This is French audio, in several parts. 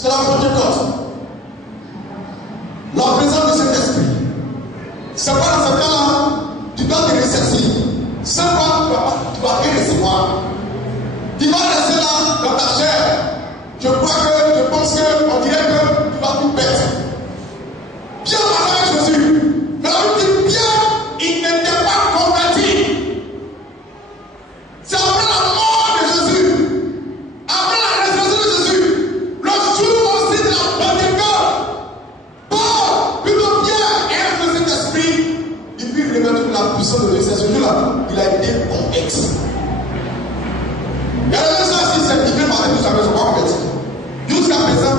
C'est la Pentecôte. La présence de cet esprit. C'est pas dans ce cas-là, tu dois te ressaisir. C'est pas, tu vas rien recevoir. Tu vas rester là dans ta chair. Je pense que, on dirait que tu vas tout perdre. Bien avec Jésus. Mais la Bible dit bien, il n'était pas converti. C'est après la mort de Jésus, après la résurrection de Jésus, le jour aussi de la Pentecôte, Paul, plutôt Pierre et le Saint-Esprit, il put remettre la puissance de Dieu. C'est ce jour-là, il a été converti. Il y a des gens qui s'activent par tout ça, mais ils ne sont pas convertis. Jusqu'à présent,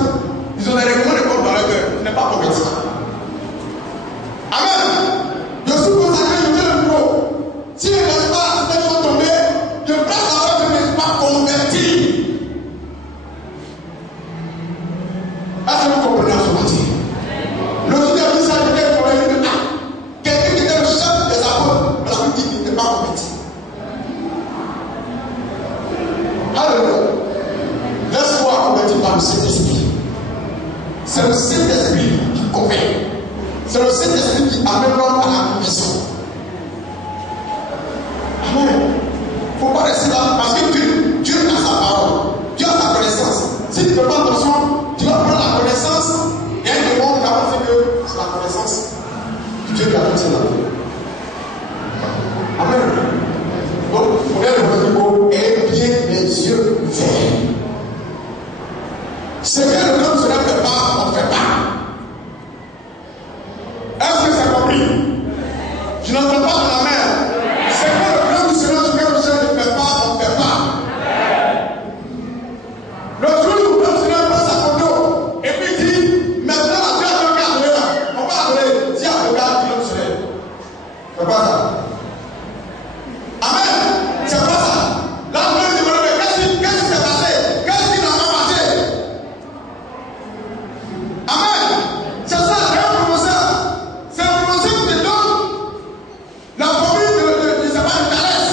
ils ont des règlements de compte dans leur cœur. Tu n'es pas converti. Amen. Je suis consacré, je tiens le micro. Si les gens ne sont tombés, je prends la que je ne suis pas converti. Est-ce que vous comprenez ce matin? Le Seigneur dit ça, il était convaincu de quelqu'un qui était le chef des apôtres, mais la Bible dit qu'il n'était pas converti. Alléluia. Laisse-moi convertir par le Saint-Esprit. C'est le Saint-Esprit qui convainc. C'est le Saint-Esprit qui amène l'homme à la conversion. Amen. Il ne faut pas rester là parce que Dieu a sa parole. Dieu a sa connaissance. Si tu ne fais pas attention, tu vas prendre la connaissance et un moment qui va penser que c'est la connaissance que Dieu lui a donné la vie. Amen. Donc, on est le niveau et bien les yeux verts. C'est bien le temps que cela ne fait pas, on ne fait pas. Est-ce que c'est compris? Je n'entre pas dans la mer. C'est que le plan du Seigneur sur lequel le Seigneur ne fait pas, on ne fait pas. Le jour où le Seigneur prend sa photo et puis dit, maintenant tu as un gars là. On va appeler, si un gars qui est le Seigneur. C'est pas ça. Amen. C'est pas ça. Là, on va lui demander, qu'est-ce qui s'est passé? Qu'est-ce qui n'a pas marché? Amen. C'est ça, c'est un promoteur. C'est un promoteur qui te donne la famille de Thalès.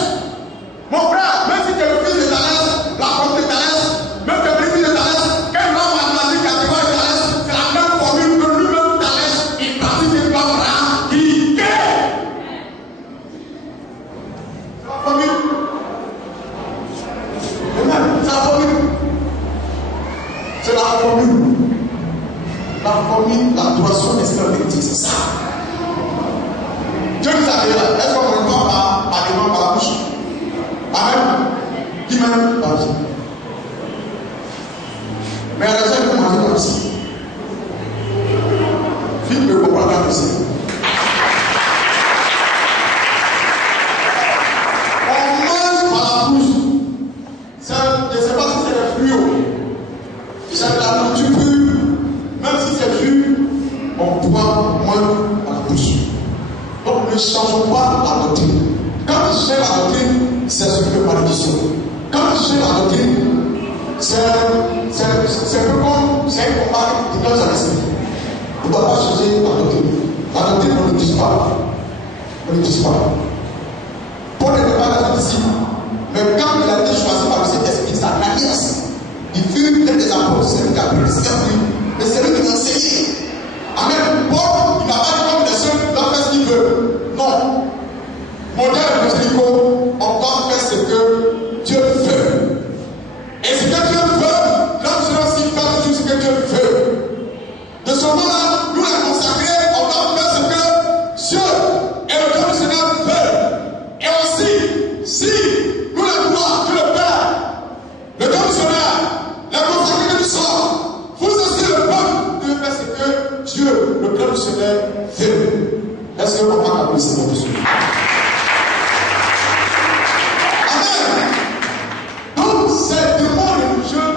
Mon frère, même si tu es le fils de Thalès, la famille de Thalès, même si tu es le fils de Thalès, quand il va en mathématiques, catégorie de Thalès, c'est la même formule que lui-même Thalès, il pratique une femme rapide. C'est la famille. C'est la famille. C'est la formule. La formule, l'adoration expérimentée, c'est ça. Dieu nous a dit là, est-ce qu'on ne répond pas à des mains par la bouche? Amen. Qui même par la bouche. Mais à la fin, il faut manger comme ça. Philippe ne comprend pas aussi. On mange par la bouche. Je ne sais pas si c'est le fluo. C'est la nourriture pure. Même si c'est pur, on boit moins à la bouche. Donc ne changeons pas la doctrine. Quand tu changes la doctrine, c'est ce que malédiction. Quand tu changes la doctrine, c'est un peu comme c'est un combat qui donne à l'esprit. On ne doit pas changer la doctrine. La doctrine, on ne dit pas. On ne dit pas. Paul n'était pas là ici. Mais quand il a été choisi par le Saint-Esprit, sa alliance, il fut l'un des apôtres, c'est lui qui a pris le Saint-Esprit. Mais c'est lui qui nous enseignait. Amen. Paul, il n'a pas dit comme les seuls doivent faire ce qu'il veut. Non. Modèle évangélico, on doit faire ce que Dieu veut. Et ce que Dieu veut, l'homme sera aussi faire tout ce que Dieu veut. De ce moment-là, nous les consacrés, on doit faire ce que Dieu et le Dieu du Seigneur veulent. Et aussi, si nous les croix, Dieu le Père, le Dieu du Seigneur, les consacrés du sang, vous aussi le peuple devez faire ce que Dieu, le Père du Seigneur, veut. Est-ce qu'on va appeler ce nom de Dieu? Amen. Donc, ces démons religieux,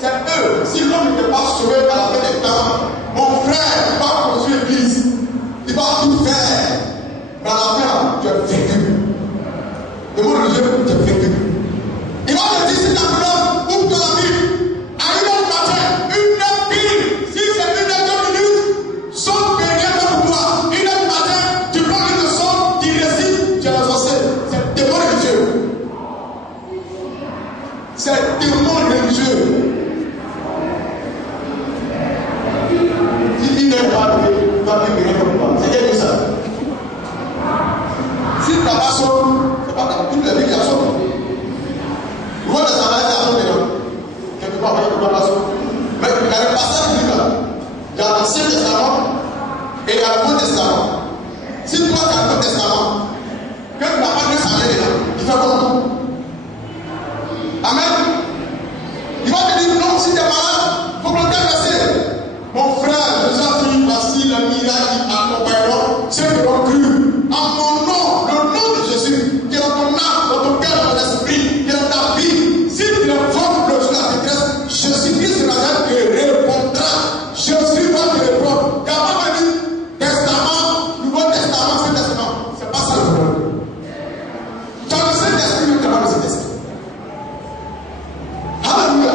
c'est eux. Si l'homme n'était pas sauvé à la fin des temps, mon frère, il va construire l'église. Il va tout faire. Mais à la fin, tu es vécu. Le mot religieux, tu es vécu. Il va te dire, c'est un homme, ouvre ton Bible. À 1h du matin, 1h pile. Si c'est 1h 2 minutes, saute derrière pour toi. 1h du matin, tu prends une leçon, tu récites, tu es lancé. C'est démon religieux. C'est démon religieux. proclamation. Mais il y a le passage biblique. Il y a l'Ancien Testament et il y a le Nouveau Testament. Si toi tu as le Nouveau Testament, que tu n'as pas de salaire dedans, il fait comment? Amen. Il va te dire non, si tu es malade, il faut que tu aies. Mon frère, je suis dit, voici le miracle qui accompagne ceux qui ont cru en mon nom, le nom de Jésus, qui est dans ton âme, dans ton cœur, dans ton esprit, qui est dans ta vie. Si tu le prends le jour de la détresse, Jésus-Christ de Nazareth te répondra. Jésus va te répondre. Car on m'a dit, testament, Nouveau Testament, Ancien Testament. C'est pas ça le problème. Tu as le Saint-Esprit, tu as le Saint-Esprit. Alléluia.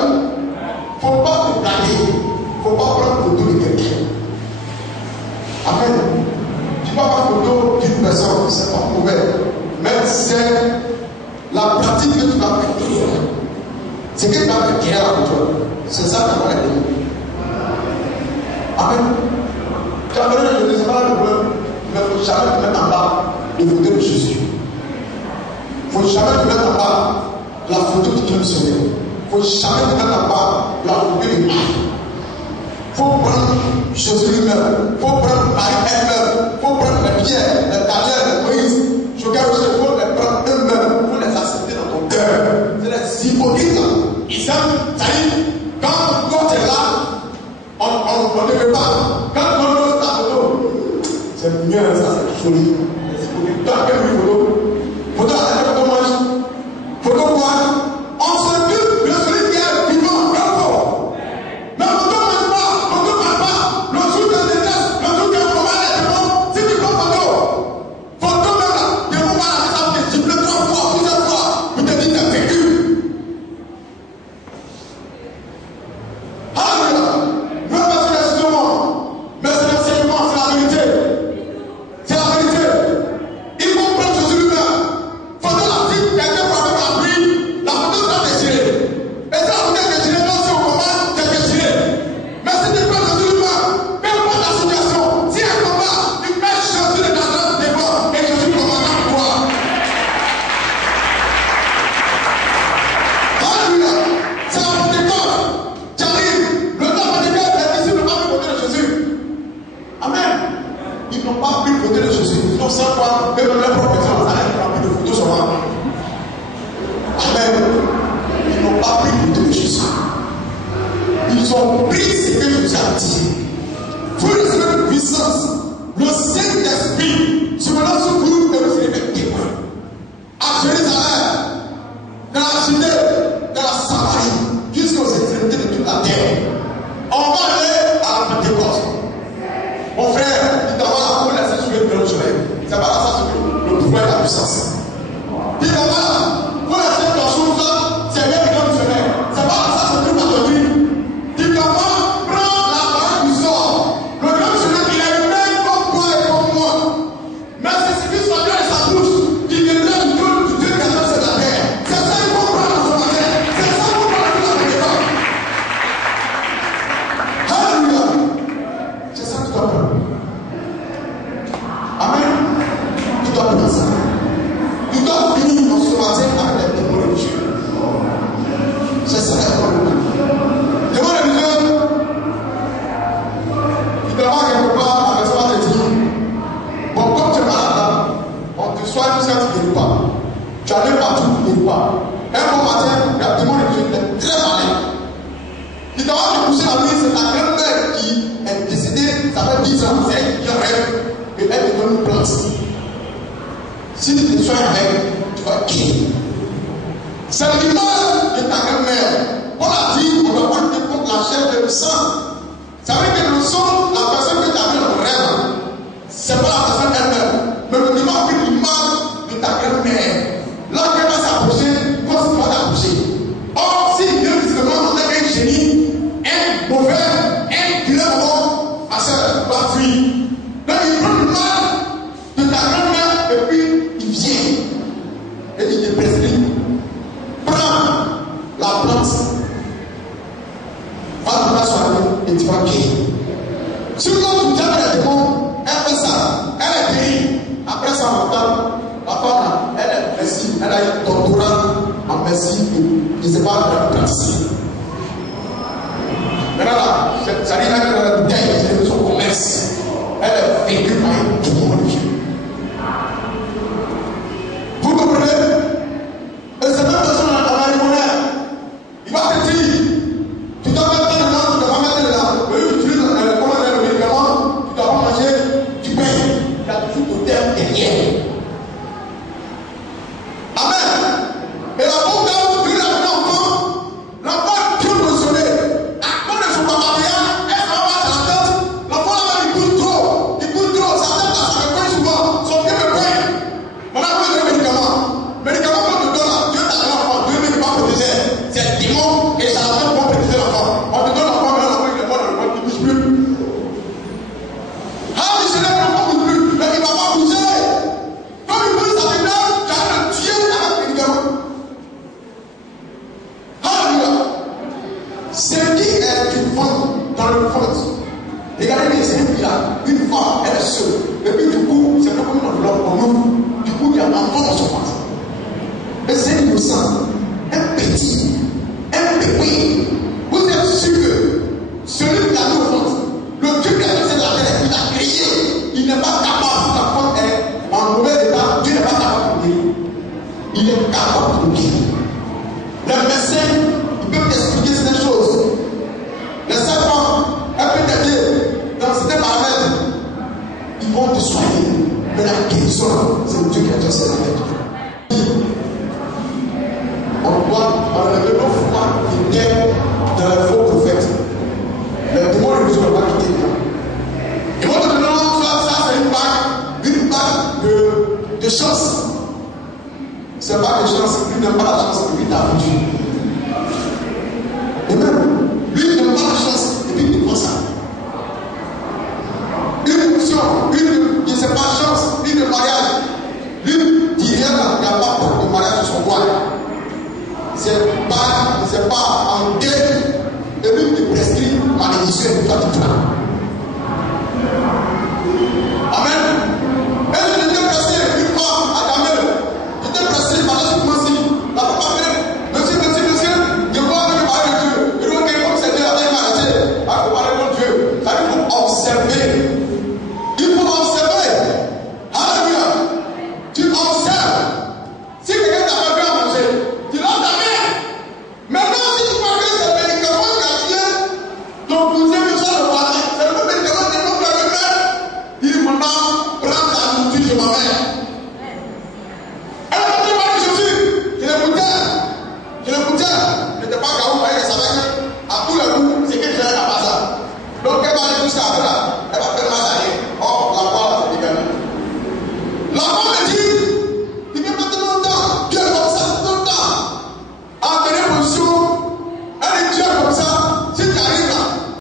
Il ne faut pas te blaguer. Il ne faut pas prendre photo de quelqu'un. Amen. Tu ne peux pas prendre photo d'une personne, c'est pas mauvais. Mais c'est la pratique que tu vas faire. C'est que tu vas faire guerre avec toi. C'est ça qui va être. Amen. Tu as besoin de ne pas le problème. Mais il ne faut jamais te mettre en bas les photos de Jésus. Il ne faut jamais te mettre en bas la photo qui te sauver. Il ne faut jamais te mettre en bas la photo de Marie. Il faut prendre Jésus lui-même. Il faut prendre Marie elle-même. Il faut prendre les pierres, les Daniel, les Moïse. Je regarde aussi, il faut les prendre eux-mêmes. Il faut les accepter dans ton cœur. C'est les hypocrites. Ils aiment, ça dit, quand toi tu es là, on ne veut pas. Quand on ose ta photo, c'est mieux, ça c'est joli. Les hypocrites, toi, quelle photo? Photo à la photo mange. Photo quoi? On s'occupe de celui qui est vivant, bravo. Mais photo mange pas, photo mange pas. Le jour de détresse, le jour de combat, si tu prends photo même là, tu vas voir la table, tu plais 3 fois, plusieurs fois, pour te dire que tu as vécu. Alléluia. Ne pas se laisser le monde, mais c'est l'enseignement, c'est la vérité. C'est la vérité. Il faut prendre Jésus lui-même. Photo la vie, quelqu'un va faire la pluie, la photo sera déchirée. Et si la photo est déchirée, non, si on combat, c'est déchiré. Mais si tu prends Jésus lui-même, peu importe la situation, si un combat, tu mets Jésus de Nazareth devant et Jésus commandera pour toi. Alléluia. C'est la Pentecôte qui arrive. Le temps Pentecôte, les disciples n'ont pas pris côté de Jésus. Amen. Ils n'ont pas pris côté de Jésus. Ils n'ont sans quoi, même leur propre personne, ça n'arrête pas de photos sur moi. Amen. Ils n'ont pas pris côté de Jésus. Ils ont pris ce que Jésus a dit. Vous recevez une puissance. Le Saint-Esprit se maintenant sur vous et vous serez témoins. À Jérusalem, dans la Judée, dans la Samarie, jusqu'aux extrémités de toute la terre. On va aller à la Pentecôte. Mon frère, il t'envoie la foule laisser soulever le soleil. C'est pas là ça, c'est le pouvoir et la puissance. Il t'envoie là, vous laissez ton souffle, c'est bien qui donne le soleil. C'est pas là ça, c'est toute la doctrine. Il t'envoie, prends la parole du sort. Le grand soleil, il est humain comme toi et comme moi. Mais c'est ce qui soit bien de sa bouche, qui viendra du trône du Dieu qui a fait la terre. C'est ça qu'il faut prendre dans son matin. C'est ça qu'il faut prendre dans la Pentecôte. Alléluia. C'est ça que tu dois prendre. Amen. Tu dois prendre ça. Tu dois finir dans ce matin avec les témoins de Dieu. C'est ça la parole. Témoin de Dieu, tu te rends quelque part, la personne te dit, bon, comme tu es malade, on te soigne jusqu'à ce que tu ne guéris pas. Tu allais partout, tu ne guéris pas. Un bon matin, il y a le témoin de Dieu qui est très malade. Il te rend de coucher la nuit, c'est ta grand-mère qui est décédée, ça fait 10 ans, c'est elle qui rêve. Et elle te donne une plante. Si tu te soignes avec, tu vas guérir. C'est l'image de ta grand-mère. On a dit, on ne doit pas lutter contre la chair et le sang. Ça veut dire que le sang, la personne que tu as vu dans le rêve, ce n'est pas la personne elle-même. Mais le démon a pris l'image de ta grand-mère. Là, quand elle va s'approcher, comment ça va t'approcher? Or, si Dieu visiblement en est un génie, un mauvais, un vilain, à cette va fuir. Là, il prend le mal de ta grand-mère et puis il vient. Et il te prescrit. Prends la plante. Va te mettre sur la main et tu vas guérir. Si vous avez déjà fait les démons, elle fait ça. Elle est guérie. Après ça, on entend la femme, elle est merci. Elle a eu ton doctorat en merci. Je ne sais pas, elle est praticien. ça dit que la bouteille, c'est son commerce. Elle est vécue par un démon de Dieu. Vous comprenez? Et cette même personne en marimonnaire, il va te dire, tu dois mettre dedans, tu ne dois pas mettre dedans. Mais tu utilises le médicament, tu dois pas manger du pain. Il y a toujours ton terme derrière. Amen. Et la pauvre dame, lui, la venait encore, l'enfant bien positionné. Quand elle ne sont pas mariées, elle va voir sa tête. L'enfant là, il pousse trop, sa tête là, ça le coince souvent, son pied me coince. On a besoin de médicaments. Médicaments qu'on te donne là, Dieu t'a donné l'enfant, Dieu ne peut pas protéger. C'est un démon et ça n'a même pas protéger l'enfant. On te donne l'enfant, mais l'enfant il est mort dans le monde, il ne bouge plus. Ah, mais c'est là que l'enfant ne bouge plus, mais il ne va pas bouger. Comme il bouge, ça fait mal, j'arrive à le tuer avec le médicament. C'est qui est une femme dans le fond. Regardez bien, c'est un village, une femme, elle est seule. Et puis du coup, c'est comme une enveloppe en nous. Du coup, il y a un enfant dans son ventre. Et c'est innocent, un petit, un bébé. Vous êtes sûr que celui qui a mis au ventre, le Dieu qui a fait la terre, il a créé, il n'est pas capable, si la femme est en mauvais état, Dieu n'est pas capable de guérir. Il est capable de guérir. Les médecins, ils peuvent expliquer ces choses. Les serpents, elles peuvent t'aider dans certains paramètres. Ils vont te soigner. Mais la guérison, c'est le Dieu qui a fait cette terre. On doit enlever nos foi qui étaient dans les faux prophètes. Les démons ne nous ont pas quitté. Ils vont te donner ça, c'est une bague de chance. C'est pas de chance, lui n'aime pas la chance, lui t'a foutu. Et même, lui n'aime pas la chance, et puis il prend ça. Une option, je ne sais pas, chance, une mariage. Lui dit rien, il n'y a pas de mariage sur son bois. C'est pas en guerre, et lui il prescrit malédiction et toi tu prends.